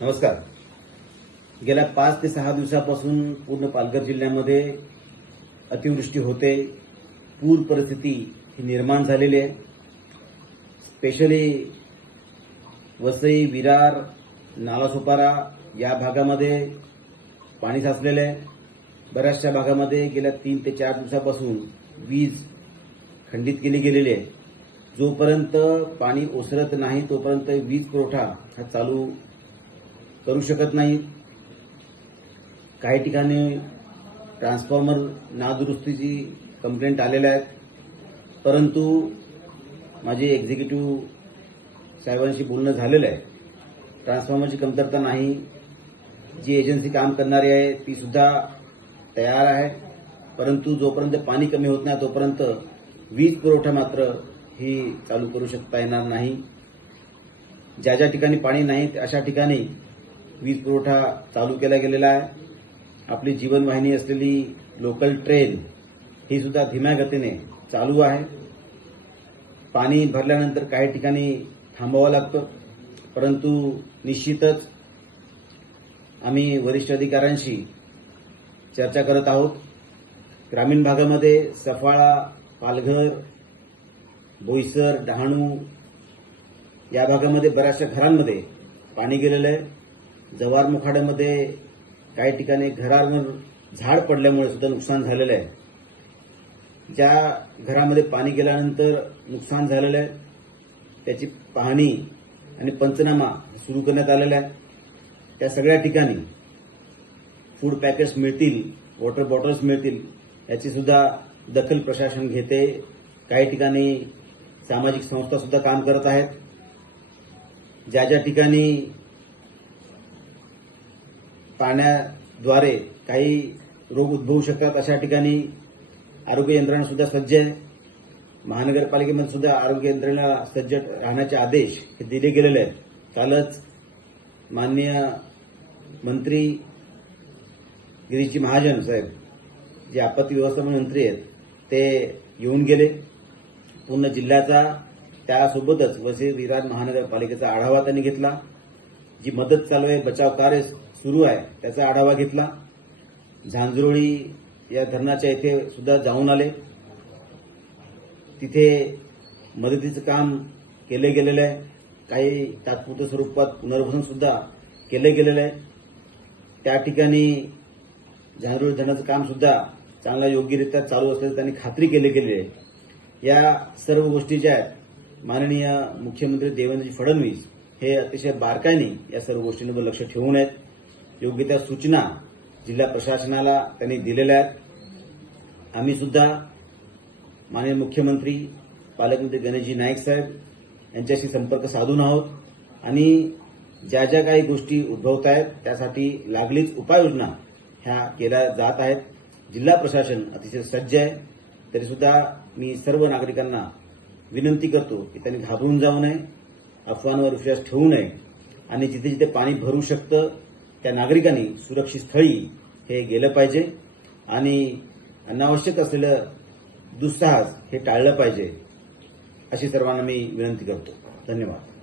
नमस्कार. गेल्या 5 ते 6 दिवसापासून पूर्ण पालघर जिल्ह्यामध्ये अतिवृष्टी होते. पूर परिस्थिती ही निर्माण झालेली आहे. स्पेशली वसई, विरार, नालासोपारा या भागामध्ये पाणी साचलेलं आहे. बऱ्याचशा भागामध्ये गेल्या 3 ते 4 दिवसापासून वीज खंडित केली गेलेली आहे. जोपर्यंत पाणी ओसरत नाही तोपर्यंत वीज पुरवठा हा चालू करू शकत नाही. काही ठिकाणी ट्रान्सफॉर्मर नादुरुस्तीची कंप्लेंट आलेल्या आहेत, परंतु माझे एक्झिक्युटिव्ह साहेबांशी बोलणं झालेलं आहे. ट्रान्सफॉर्मरची कमतरता नाही. जी एजन्सी काम करणारी आहे ती सुद्धा तयार आहे, परंतु जोपर्यंत पाणी कमी होत नाही तोपर्यंत वीज पुरवठा मात्र ही चालू करू शकता येणार नाही. ज्या ज्या ठिकाणी पाणी नाही अशा ठिकाणी वीज पुरवठा चालू केला गेलेला आहे. आपली जीवनवाहिनी असलेली लोकल ट्रेन ही सुद्धा धीम्या गतीने चालू आहे. पाणी भरल्यानंतर काही ठिकाणी थांबावं लागतं, परंतु निश्चितच आम्ही वरिष्ठ अधिकाऱ्यांशी चर्चा करत आहोत. ग्रामीण भागामध्ये सफाळा, पालघर, बोईसर, डहाणू या भागामध्ये बऱ्याचशा घरांमध्ये पाणी गेलेलं आहे. जव्हार मुखाड्यामध्ये काही ठिकाणी घरांवर झाड पडल्यामुळे सुद्धा नुकसान झालेलं आहे. ज्या घरामध्ये पाणी गेल्यानंतर नुकसान झालेलं आहे त्याची पाहणी आणि पंचनामा सुरू करण्यात आलेला आहे. त्या सगळ्या ठिकाणी फूड पॅकेट्स मिळतील, वॉटर बॉटल्स मिळतील याची सुद्धा दखल प्रशासन घेते. काही ठिकाणी सामाजिक संस्था सुद्धा काम करत आहेत. ज्या ज्या ठिकाणी पाण्याद्वारे काही रोग उद्भवू शकतात अशा ठिकाणी आरोग्य यंत्रणा सुद्धा सज्ज आहे. महानगरपालिकेमध्ये सुद्धा आरोग्य यंत्रणा सज्ज राहण्याचे आदेश हे दिले गेलेले आहेत. कालच माननीय मंत्री गिरीजी महाजन साहेब जे आपत्ती व्यवस्थापन मंत्री आहेत ते येऊन गेले. पूर्ण जिल्ह्याचा त्यासोबतच वसई विरार महानगरपालिकेचा आढावा त्यांनी घेतला. जी मदत चालू आहे, बचाव कार्य सुरू आहे त्याचा आढावा घेतला. झांझरोळी या धरणाच्या इथे सुद्धा जाऊन आले. तिथे मदतीचं काम केले गेलेलं आहे. काही तात्पुरत्या स्वरूपात पुनर्वसन सुद्धा केले गेलेलं आहे. त्या ठिकाणी झांझरोळी धरणाचं काम सुद्धा चांगल्या योग्यरित्या चालू असल्याचं त्यांनी खात्री केली गेली आहे. या सर्व गोष्टी ज्या आहेत माननीय मुख्यमंत्री देवेंद्रजी फडणवीस हे अतिशय बारकाईने या सर्व गोष्टींवर लक्ष ठेवून आहेत. योग्य त्या सूचना जिल्हा प्रशासनाला त्यांनी दिलेल्या आहेत. आम्ही सुद्धा माननीय मुख्यमंत्री, पालकमंत्री गणेशजी नाईक साहेब यांच्याशी संपर्क साधून आहोत आणि ज्या ज्या काही गोष्टी उद्भवत आहेत त्यासाठी लागलीच उपाययोजना ह्या केल्या जात आहेत. जिल्हा प्रशासन अतिशय सज्ज आहे. तरीसुद्धा मी सर्व नागरिकांना विनंती करतो की त्यांनी घाबरून जाऊ नये, अफवांवर विश्वास ठेवू नये आणि जिथे जिथे पाणी भरू शकतं त्या नागरिकांनी सुरक्षित स्थळी हे गेलं पाहिजे आणि अनावश्यक असलेलं दुस्साहस हे टाळलं पाहिजे अशी सर्वांना मी विनंती करतो. धन्यवाद.